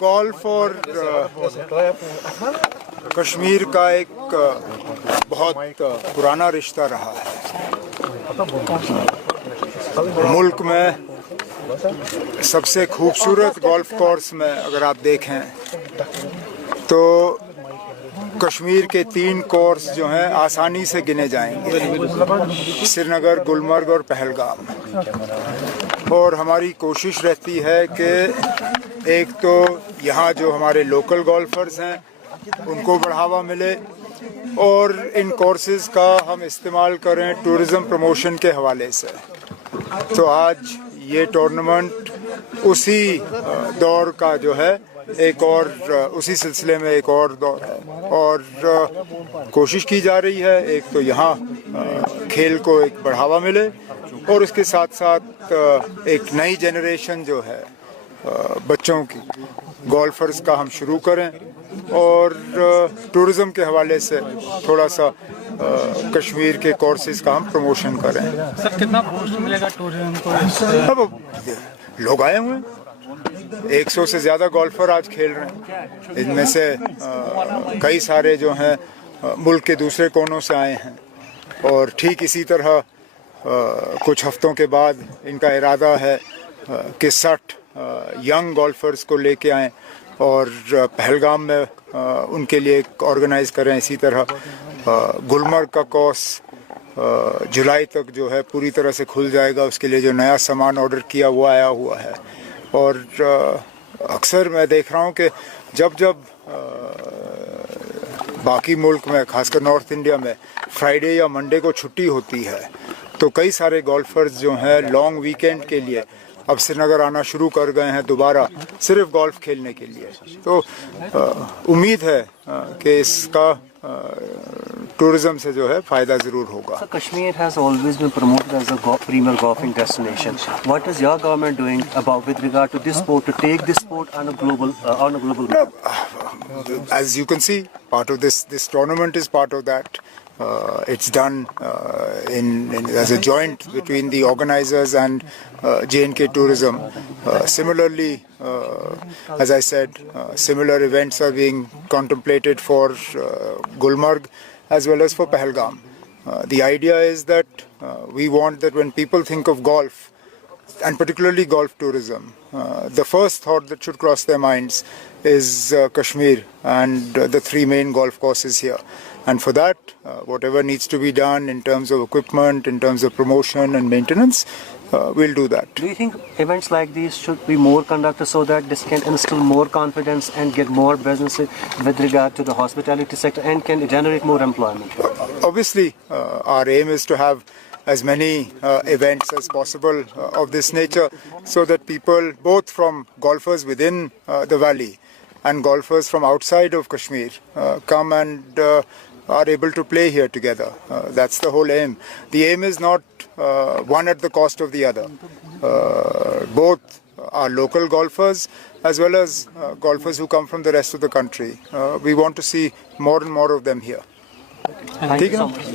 گولف اور کشمیر کا ایک بہت پرانا رشتہ رہا ہے. ملک میں سب سے خوبصورت گولف کورس میں اگر آپ دیکھیں تو کشمیر کے 3 کورس جو ہیں آسانی سے گنے جائیں گے: سری نگر، گلمرگ اور پہلگام. اور ہماری کوشش رہتی ہے کہ ایک تو یہاں جو ہمارے لوکل گولفرز ہیں ان کو بڑھاوا ملے اور ان کورسز کا ہم استعمال کریں ٹورزم پروموشن کے حوالے سے. تو آج یہ ٹورنامنٹ اسی دور کا جو ہے ایک اور اسی سلسلے میں ایک اور دور ہے اور کوشش کی جا رہی ہے ایک تو یہاں کھیل کو ایک بڑھاوا ملے اور اس کے ساتھ ساتھ ایک نئی جنریشن جو ہے بچوں کی گولفرز کا ہم شروع کریں اور ٹورزم کے حوالے سے تھوڑا سا کشمیر کے کورسز کا ہم پروموشن کریں. سر کتنا بوسٹ ملے گا ٹورزم کو؟ اب لوگ آئے ہوئے ہیں، 100 سے زیادہ گولفر آج کھیل رہے ہیں. ان میں سے کئی سارے جو ہیں ملک کے دوسرے کونوں سے آئے ہیں اور ٹھیک اسی طرح کچھ ہفتوں کے بعد ان کا ارادہ ہے کہ 60 ینگ گولفرز کو لے کے آئیں اور پہلگام میں ان کے لیے آرگنائز کریں. اسی طرح گلمرگ کا کورس جولائی تک جو ہے پوری طرح سے کھل جائے گا. اس کے لیے جو نیا سامان آرڈر کیا وہ آیا ہوا ہے. اور اکثر میں دیکھ رہا ہوں کہ جب باقی ملک میں خاص کر نارتھ انڈیا میں فرائیڈے یا منڈے کو چھٹی ہوتی ہے تو کئی سارے گولفرز جو ہیں لانگ ویکینڈ کے لیے اب سری نگر آنا شروع کر گئے ہیں دوبارہ صرف گولف کھیلنے کے لیے. تو امید ہے کہ اس کا ٹورزم سے جو ہے فائدہ ضرور ہوگا. Kashmir has always been promoted as a premier golfing destination. What is your government doing about with regard to this sport to take this sport on a global As you can see, part of this tournament is part of that. It's done as a joint between the organizers and J&K Tourism. Similarly, as I said, similar events are being contemplated for Gulmarg as well as for Pahalgam. The idea is that we want that when people think of golf, and particularly golf tourism, the first thought that should cross their minds is Kashmir and the 3 main golf courses here. And for that, whatever needs to be done in terms of equipment, in terms of promotion and maintenance, we'll do that. Do you think events like these should be more conducted so that this can instill more confidence and get more business with regard to the hospitality sector and can generate more employment? Obviously, our aim is to have as many events as possible of this nature so that people, both from golfers within the valley and golfers from outside of Kashmir, come and are able to play here together. That's the whole aim. The aim is not one at the cost of the other. Both are local golfers as well as golfers who come from the rest of the country. We want to see more and more of them here. Thank you so much.